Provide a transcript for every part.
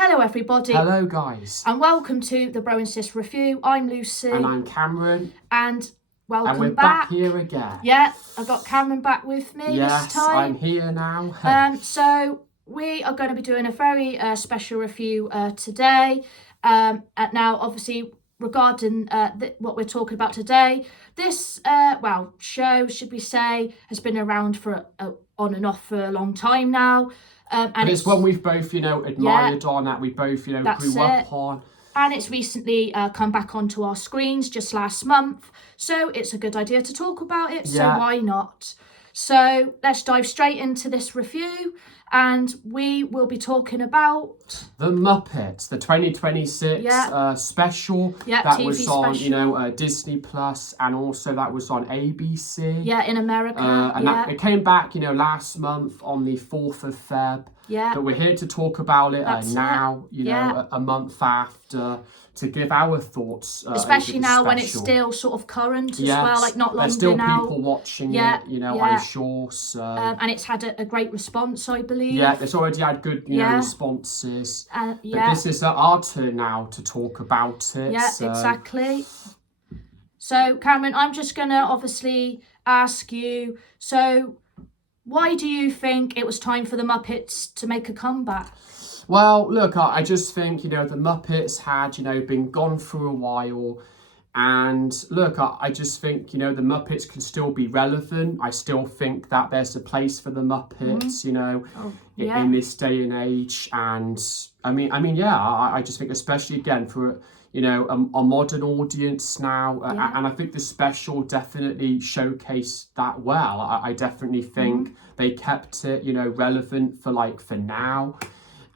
Hello everybody. Hello guys. And welcome to the Bro and Sis Review. I'm Lucy. And I'm Cameron. And welcome and we're back here again. Yeah, I've got Cameron back with me this time. I'm here now. So we are going to be doing a very special review today. Now, obviously, regarding what we're talking about today, this show, should we say, has been around for on and off for a long time now. And it's one we've both, admired on, that we both, grew up on. And it's recently come back onto our screens just last month. So it's a good idea to talk about it. So why not? So let's dive straight into this review. And we will be talking about The Muppets, the 2026 special that TV was on, special. Disney Plus, and also that was on ABC. Yeah, in America. It came back, last month on the 4th of Feb. Yeah. But we're here to talk about it now, a month after, to give our thoughts. Especially now when it's still sort of current as well, like not long There's still now. people watching it, I'm sure. So. And it's had a great response, I believe. Yeah, it's already had good, responses. But this is our turn now to talk about it. Yeah, exactly. So, Cameron, I'm just going to obviously ask you, so why do you think it was time for the Muppets to make a comeback? Well, look, I just think, the Muppets had, been gone for a while. And look, I just think, the Muppets can still be relevant. I still think that there's a place for the Muppets, in this day and age. And I just think, especially again for, a modern audience now. And I think the special definitely showcased that well. I definitely think they kept it, relevant for now.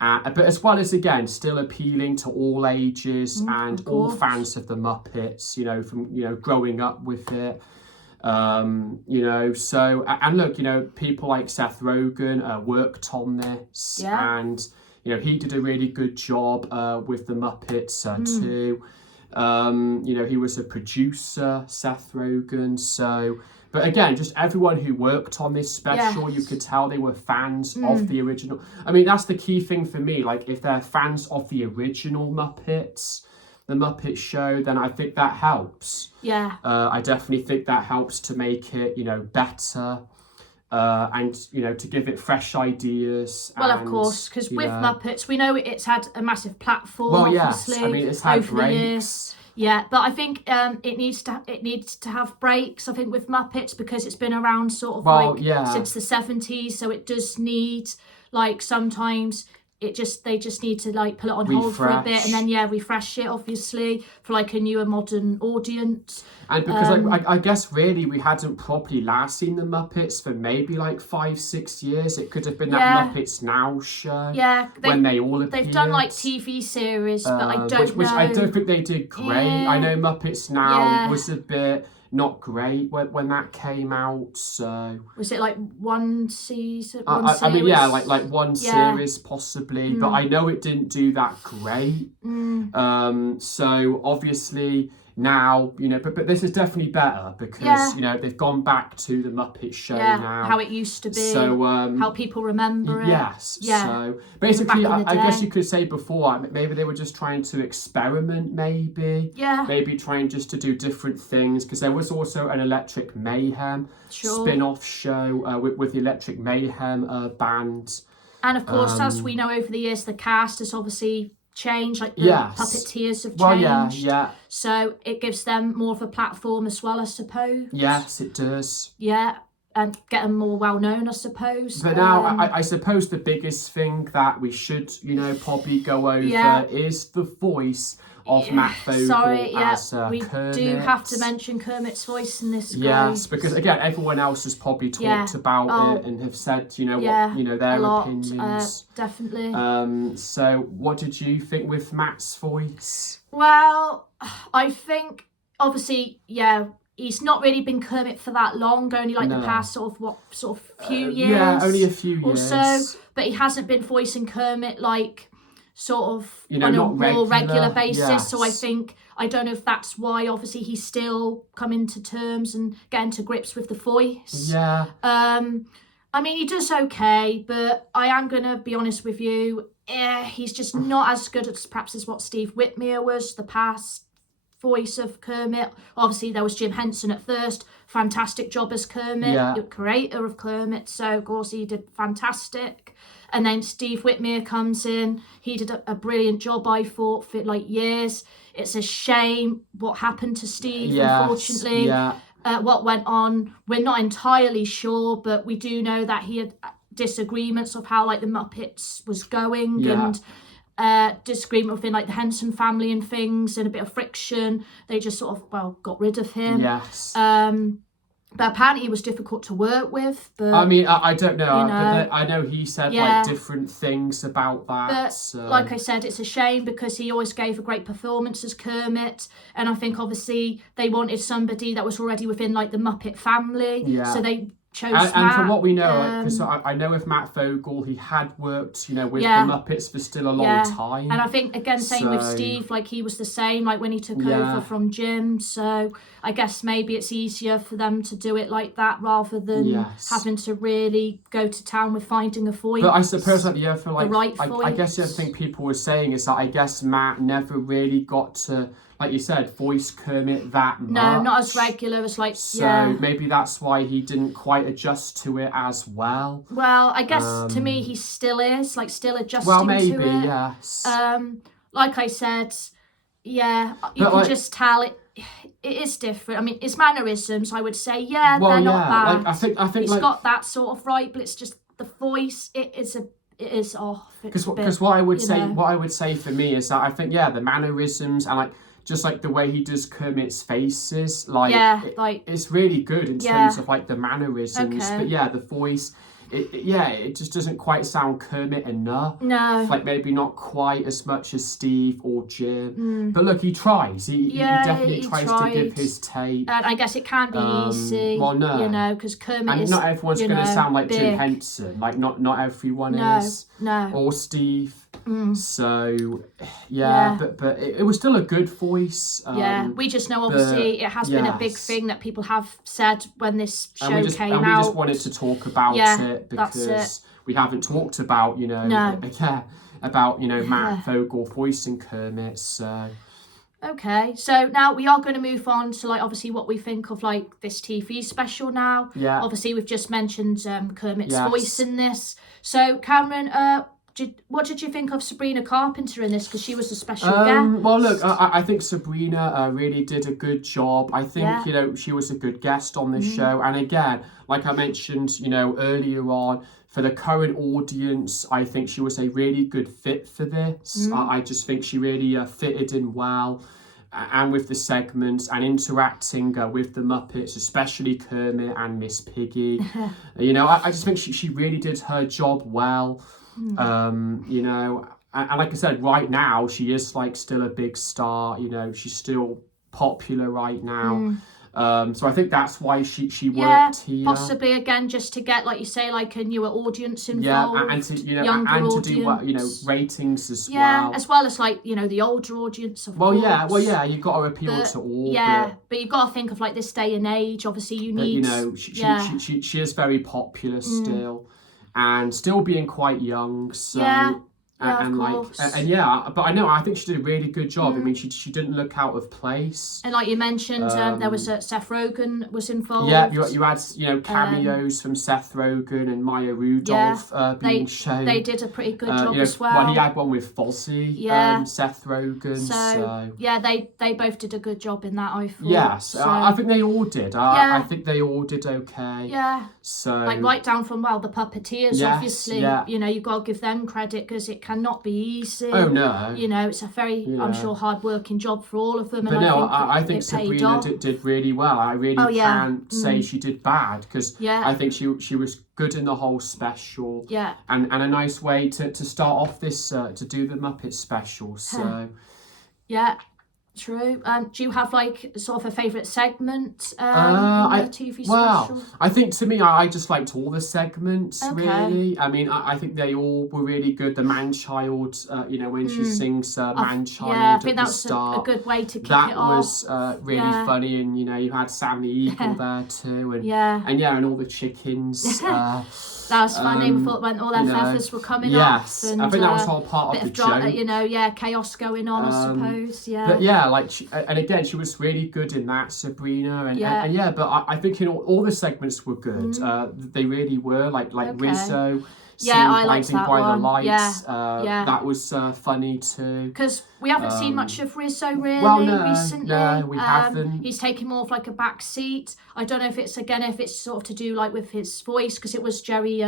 But as well as, again, still appealing to all ages and all fans of the Muppets, from, growing up with it. So, and look, people like Seth Rogen worked on this. And, he did a really good job with the Muppets too. He was a producer, Seth Rogen, so... But again, just everyone who worked on this special, you could tell they were fans of the original. I mean, that's the key thing for me. Like, if they're fans of the original Muppets, the Muppet Show, then I think that helps. Yeah. I definitely think that helps to make it, better. And, to give it fresh ideas. Well, of course, because with Muppets, we know it's had a massive platform, obviously. Yes. I mean, it's had breaks. Yeah, but I think it needs to have breaks, I think, with Muppets, because it's been around sort of since the 70s, so it does need, sometimes they just need to put it on hold for a bit and then refresh it, obviously, for a newer modern audience. And because I guess really we hadn't properly last seen the Muppets for maybe 5-6 years. It could have been that Muppets Now show. Yeah, when they all appeared. They've done TV series, but I don't which know. I don't think they did great. Yeah. I know Muppets Now was a bit not great when that came out. So was it one season? I mean, one series possibly, but I know it didn't do that great. So obviously now, but this is definitely better because they've gone back to the Muppet Show now, how it used to be, so how people remember it. Yes. So basically, I guess you could say before maybe they were just trying to experiment, maybe trying just to do different things, because there was also an Electric Mayhem spin-off show with the Electric Mayhem band. And of course, as we know over the years, the cast has obviously changed, the puppeteers have changed. So it gives them more of a platform as well, I suppose. Yes, it does. Yeah, and get them more well known, I suppose. But now, I suppose the biggest thing that we should, probably go over is the voice of Matt Vogel as we Kermit. do have to mention Kermit's voice in this. Yes, because again, everyone else has probably talked about it and have said, their opinions. Definitely. So what did you think with Matt's voice? Well, I think obviously, he's not really been Kermit for that long, only the past sort of few years. Yeah, only a few years. Or so, but he hasn't been voicing Kermit on a more regular basis. So I don't know if that's why obviously he's still coming to terms and getting to grips with the voice. Yeah. I mean, he does okay, but I am going to be honest with you. he's just not as good as perhaps as what Steve Whitmire was, the past voice of Kermit. Obviously there was Jim Henson at first, fantastic job as Kermit, the creator of Kermit, so of course he did fantastic. And then Steve Whitmire comes in, he did a brilliant job, I thought, for like years. It's a shame what happened to Steve, unfortunately. What went on, we're not entirely sure, but we do know that he had disagreements of how like the Muppets was going, and disagreement within like the Henson family and things, and a bit of friction. They just sort of got rid of him. But apparently he was difficult to work with. But I mean, I don't know. But I know he said like different things about that. But like I said, it's a shame because he always gave a great performance as Kermit, and I think obviously they wanted somebody that was already within like the Muppet family, so they chose Matt. And from what we know, because I know with Matt Vogel, he had worked, with the Muppets for still a long time. And I think, again, same with Steve, like he was the same, like when he took over from Jim. So I guess maybe it's easier for them to do it like that rather than having to really go to town with finding a voice. But I suppose, for like, the right voice. I guess the other thing people were saying is that I guess Matt never really got to, like you said, voice Kermit that much. No, not as regular as like, So maybe that's why he didn't quite adjust to it as well. Well, I guess to me he still is, like still adjusting to it. Well, maybe, yes. Like I said, you can just tell it is different. I mean, his mannerisms, I would say, they're not bad. Like, I think he's got that sort of right, but it's just the voice, it is off. Because what I would say for me is that I think, the mannerisms and like, just like the way he does Kermit's faces, it's really good in terms of like the mannerisms. But the voice, it just doesn't quite sound Kermit enough. No. Like maybe not quite as much as Steve or Jim. But look, he tries. He definitely tries to give his take. And I guess it can't be easy. Well, no. Because Kermit is, not everyone's going to sound like big. Jim Henson. Like not everyone is. No. Or Steve. So but it was still a good voice. We just know obviously it has been a big thing that people have said when this show came out. We just wanted to talk about it because we haven't talked about about Matt Vogel voicing Kermit. So okay, so now we are going to move on to like obviously what we think of like this TV special now. Obviously we've just mentioned Kermit's voice in this. So Cameron, what did you think of Sabrina Carpenter in this? Because she was a special guest. Well, look, I think Sabrina really did a good job. I think, she was a good guest on the show. And again, like I mentioned, earlier on, for the current audience, I think she was a really good fit for this. I just think she really fitted in well. And with the segments and interacting with the Muppets, especially Kermit and Miss Piggy. I just think she really did her job well. And like I said, right now she is like still a big star. She's still popular right now. So I think that's why she worked here. Possibly again just to get, like you say, like a newer audience involved. And to to do ratings as well. As well as like the older audience. Of course. You've got to appeal to all. But you've got to think of like this day and age. Obviously, you need. She is very popular still. And still being quite young, so of course. But I think she did a really good job. I mean, she didn't look out of place. And like you mentioned, there was Seth Rogen was involved. You had cameos from Seth Rogen and Maya Rudolph being shown. They did a pretty good job as well. Well, he had one with Fozzie, Seth Rogen. So they both did a good job in that. I thought. Yes, so, I think they all did. I think they all did okay. Yeah. So like right down from the puppeteers, obviously. You've got to give them credit because it cannot be easy. Oh no. It's a very, I'm sure, hard-working job for all of them. But I think Sabrina did really well. I really can't say she did bad because I think she was good in the whole special. Yeah. And a nice way to start off this to do the Muppet special. So. Yeah. True. Do you have like sort of a favourite segment in the TV special? Well, I think to me, I just liked all the segments really. I mean, I think they all were really good. The man-child, when she sings man-child I think at that the start. A good way to kick it off. That was really funny, and you had Sam the Eagle there too, and all the chickens. That was funny. We thought when all their feathers were coming yes, off. And, I think that was all part of the joke. You know, chaos going on, I suppose. Yeah. But yeah, like, and again, she was really good in that, Sabrina. And but I think all the segments were good. They really were. Like Rizzo. I liked that by one. The lights. That was funny too. Because we haven't seen much of Rizzo really recently. No, we haven't. He's taken more of like a back seat. I don't know if it's sort of to do like with his voice, because it was Jerry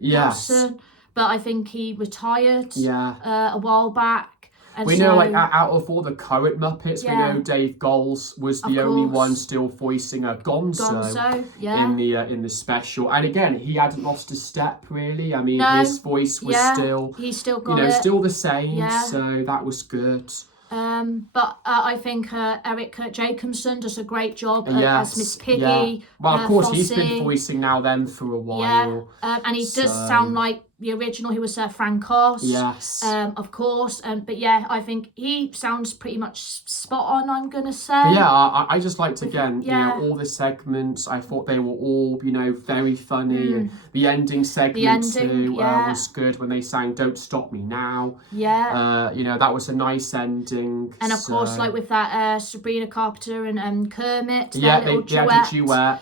Nelson, but I think he retired a while back. And we know, like, out of all the current Muppets, we know Dave Goelz was the only one still voicing a Gonzo in the special. And again, he hadn't lost a step really. I mean, his voice was still, he still got still the same. So that was good. But I think Eric Jacobson does a great job as Miss Piggy. Yeah. Well, of course, Fosse. he's been voicing now them for a while. And he does sound like the original. He was Frank Oz. Yes. Of course. But yeah, I think he sounds pretty much spot on, I'm going to say. But yeah, I just liked, again, you know, all the segments. I thought they were all, you know, very funny. And the ending segment too was good when they sang Don't Stop Me Now. Yeah. You know, that was a nice ending. And of course, like with that Sabrina Carpenter and Kermit, they had a duet.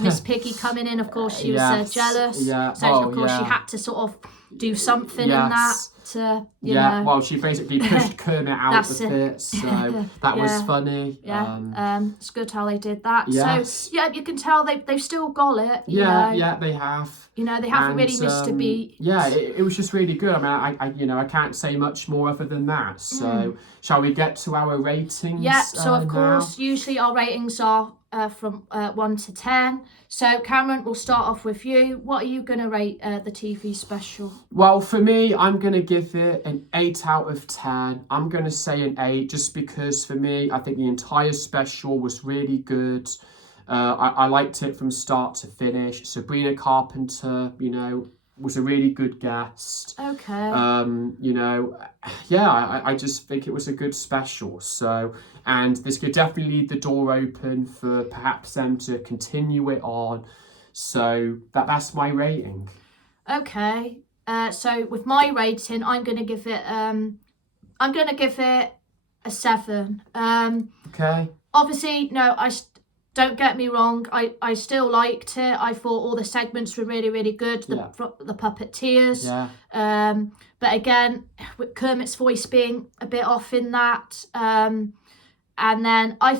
Miss Piggy coming in, of course, she was jealous. Yeah. So, of course, she had to sort of do something in that to, you know. Well, she basically pushed Kermit out of it, so that was funny. It's good how they did that. Yes. So, yeah, you can tell they've still got it. You know. They have. You know, they haven't really missed a beat. Yeah, it was just really good. I mean, I can't say much more other than that. So, shall we get to our ratings? Yeah, so of course, usually our ratings are from 1 to 10. So Cameron, we'll start off with you. What are you going to rate the TV special? Well, for me, I'm going to give it an 8 out of 10. I'm going to say an 8 just because for me, I think the entire special was really good. I liked it from start to finish. Sabrina Carpenter, you know, was a really good guest. Okay. You know, I just think it was a good special. So, and this could definitely leave the door open for perhaps them to continue it on. So that's my rating. Okay. So with my rating, I'm gonna give it a 7. Okay. Obviously, no, don't get me wrong, I still liked it. I thought all the segments were really, really good. The puppeteers. Yeah. But again, with Kermit's voice being a bit off in that. And then I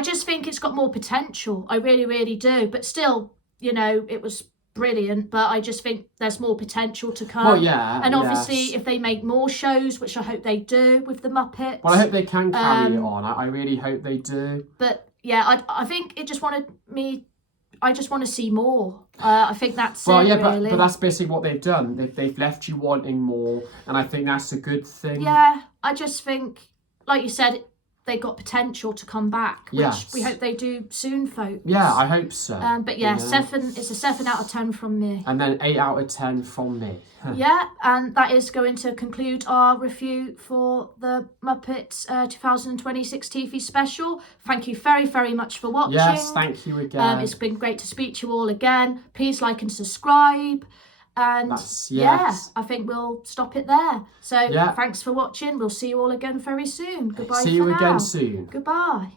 just think it's got more potential. I really, really do. But still, you know, it was brilliant. But I just think there's more potential to come. Well, yeah. And obviously, if they make more shows, which I hope they do with the Muppets. Well, I hope they can carry it on. I really hope they do. But yeah, I think I just want to see more. I think that's really. But that's basically what they've done. They've left you wanting more, and I think that's a good thing. Yeah, I just think, like you said, they got potential to come back, which we hope they do soon, folks. Yeah, I hope so. But yeah, you know? It's a 7 out of 10 from me. And then 8 out of 10 from me. Yeah, and that is going to conclude our review for the Muppets 2026 TV special. Thank you very, very much for watching. Yes, thank you again. It's been great to speak to you all again. Please like and subscribe. And I think we'll stop it there. So thanks for watching. We'll see you all again very soon. Goodbye. See you again soon. Goodbye.